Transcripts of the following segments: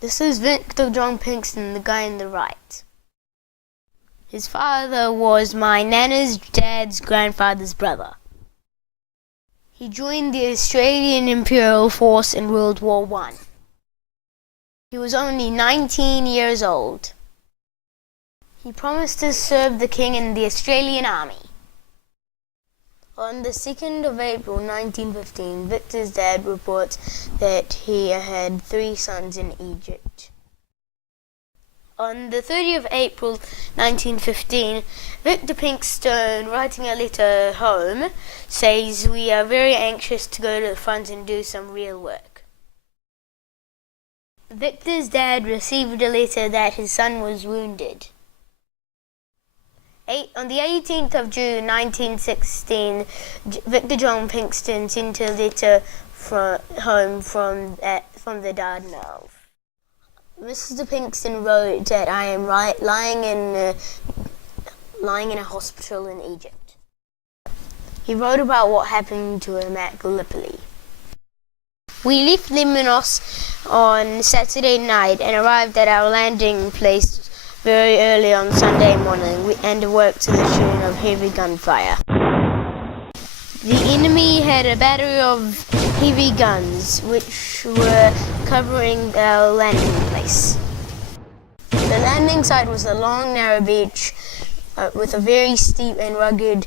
This is Victor John Pinkstone, the guy on the right. His father was my Nana's dad's grandfather's brother. He joined the Australian Imperial Force in World War I. He was only 19 years old. He promised to serve the King in the Australian Army. On the 2nd of April 1915, Victor's dad reports that he had 3 sons in Egypt. On the 30th of April 1915, Victor Pinkstone, writing a letter home, says, "We are very anxious to go to the front and do some real work." Victor's dad received a letter that his son was wounded. On the 18th of June 1916, Victor John Pinkstone sent a letter home from the Dardanelles. Mr. Pinkstone wrote that I am lying in a hospital in Egypt. He wrote about what happened to him at Gallipoli. We left Lemnos on Saturday night and arrived at our landing place very early on Sunday morning and worked to the tune of heavy gunfire. The enemy had a battery of heavy guns which were covering our landing place. The landing site was a long, narrow beach with a very steep and rugged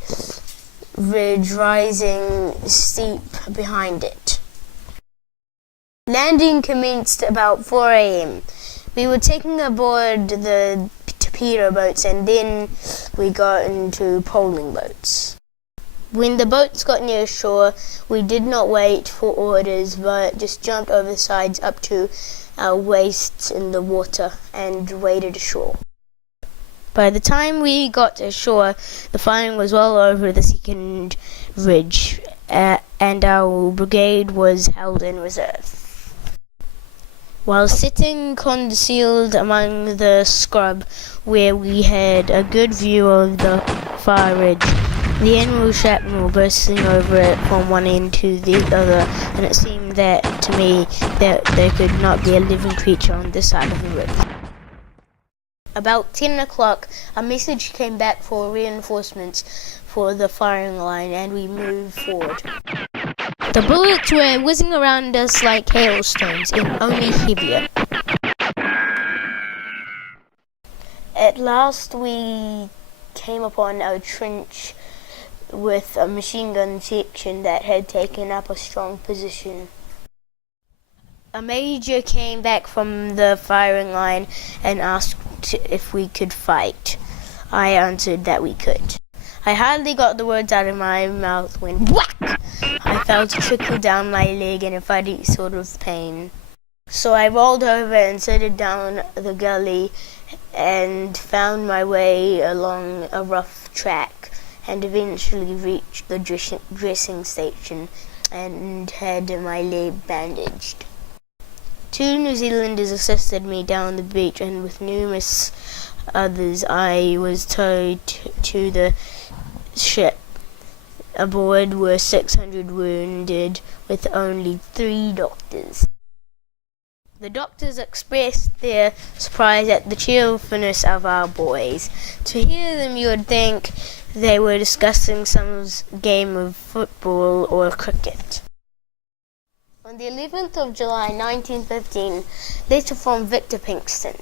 ridge rising steep behind it. Landing commenced about 4 a.m. We were taking aboard the torpedo boats and then we got into poling boats. When the boats got near shore, we did not wait for orders but just jumped over the sides up to our waists in the water and waded ashore. By the time we got ashore, the firing was well over the second ridge and our brigade was held in reserve. While sitting concealed among the scrub where we had a good view of the far ridge, the enemy shrapnel bursting over it from one end to the other, and it seemed to me that there could not be a living creature on this side of the ridge. About 10 o'clock, a message came back for reinforcements for the firing line, and we moved forward. The bullets were whizzing around us like hailstones, and only heavier. At last we came upon a trench with a machine gun section that had taken up a strong position. A major came back from the firing line and asked if we could fight. I answered that we could. I hardly got the words out of my mouth when whack! I felt a trickle down my leg and a funny sort of pain. So I rolled over and slid down the gully and found my way along a rough track and eventually reached the dressing station and had my leg bandaged. 2 New Zealanders assisted me down the beach, and with numerous others I was towed to the ship. Aboard were 600 wounded, with only 3 doctors. The doctors expressed their surprise at the cheerfulness of our boys. To hear them you would think they were discussing some game of football or cricket. On the 11th of July 1915, letter from Victor Pinkstone.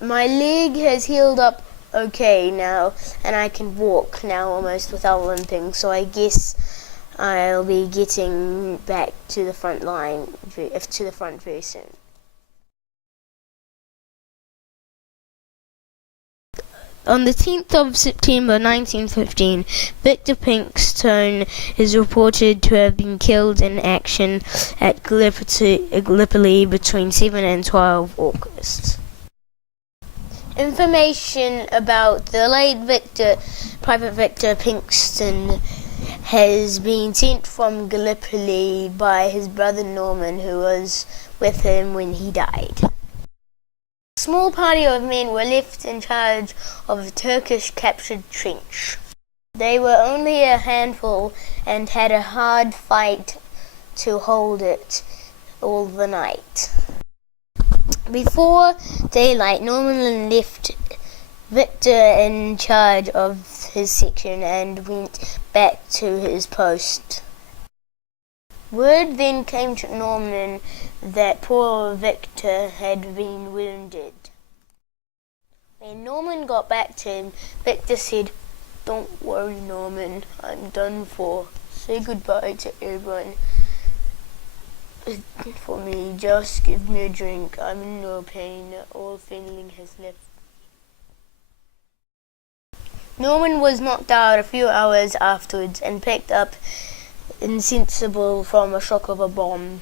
My leg has healed up okay now, and I can walk now almost without limping, so I guess I'll be getting back to the front very soon. On the 10th of September 1915, Victor Pinkstone is reported to have been killed in action at Gallipoli between 7 and 12 August. Information about the late Private Victor Pinkstone has been sent from Gallipoli by his brother Norman, who was with him when he died. A small party of men were left in charge of a Turkish captured trench. They were only a handful and had a hard fight to hold it all the night. Before daylight, Norman left Victor in charge of his section and went back to his post. Word then came to Norman that poor Victor had been wounded. When Norman got back to him, Victor said, "Don't worry, Norman, I'm done for. Say goodbye to everyone. For me, just give me a drink. I'm in no pain. All feeling has left." Norman was knocked out a few hours afterwards and picked up insensible from a shock of a bomb.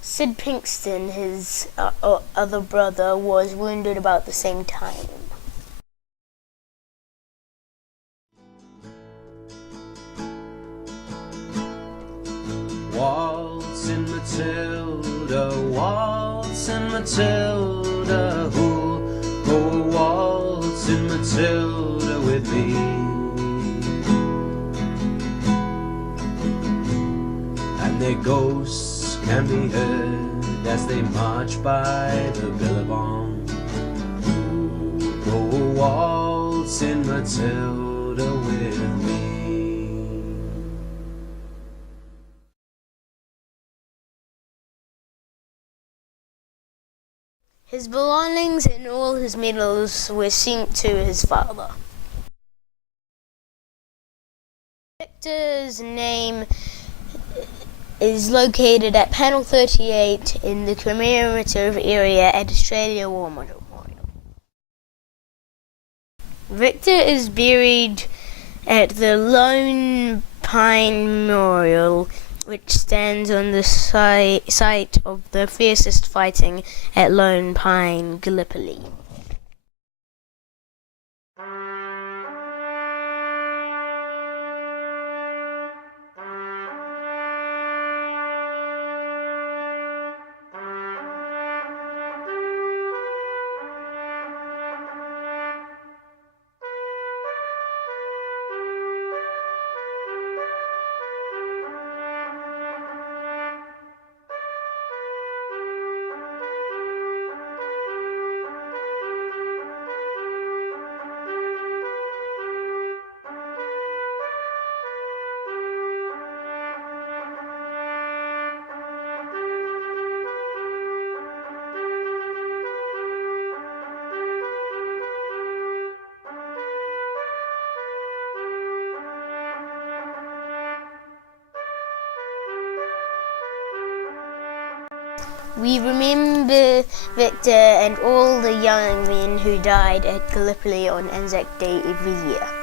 Sid Pinkstone, his other brother, was wounded about the same time. Waltzing Matilda, waltzing Matilda, who'll go waltzing Matilda with me? And their ghosts can be heard as they march by the billabong. Go waltzing Matilda with me. His belongings and all his medals were sent to his father. Victor's name is located at panel 38 in the commemorative area at Australia War Memorial. Victor is buried at the Lone Pine Memorial, which stands on the site of the fiercest fighting at Lone Pine, Gallipoli. We remember Victor and all the young men who died at Gallipoli on Anzac Day every year.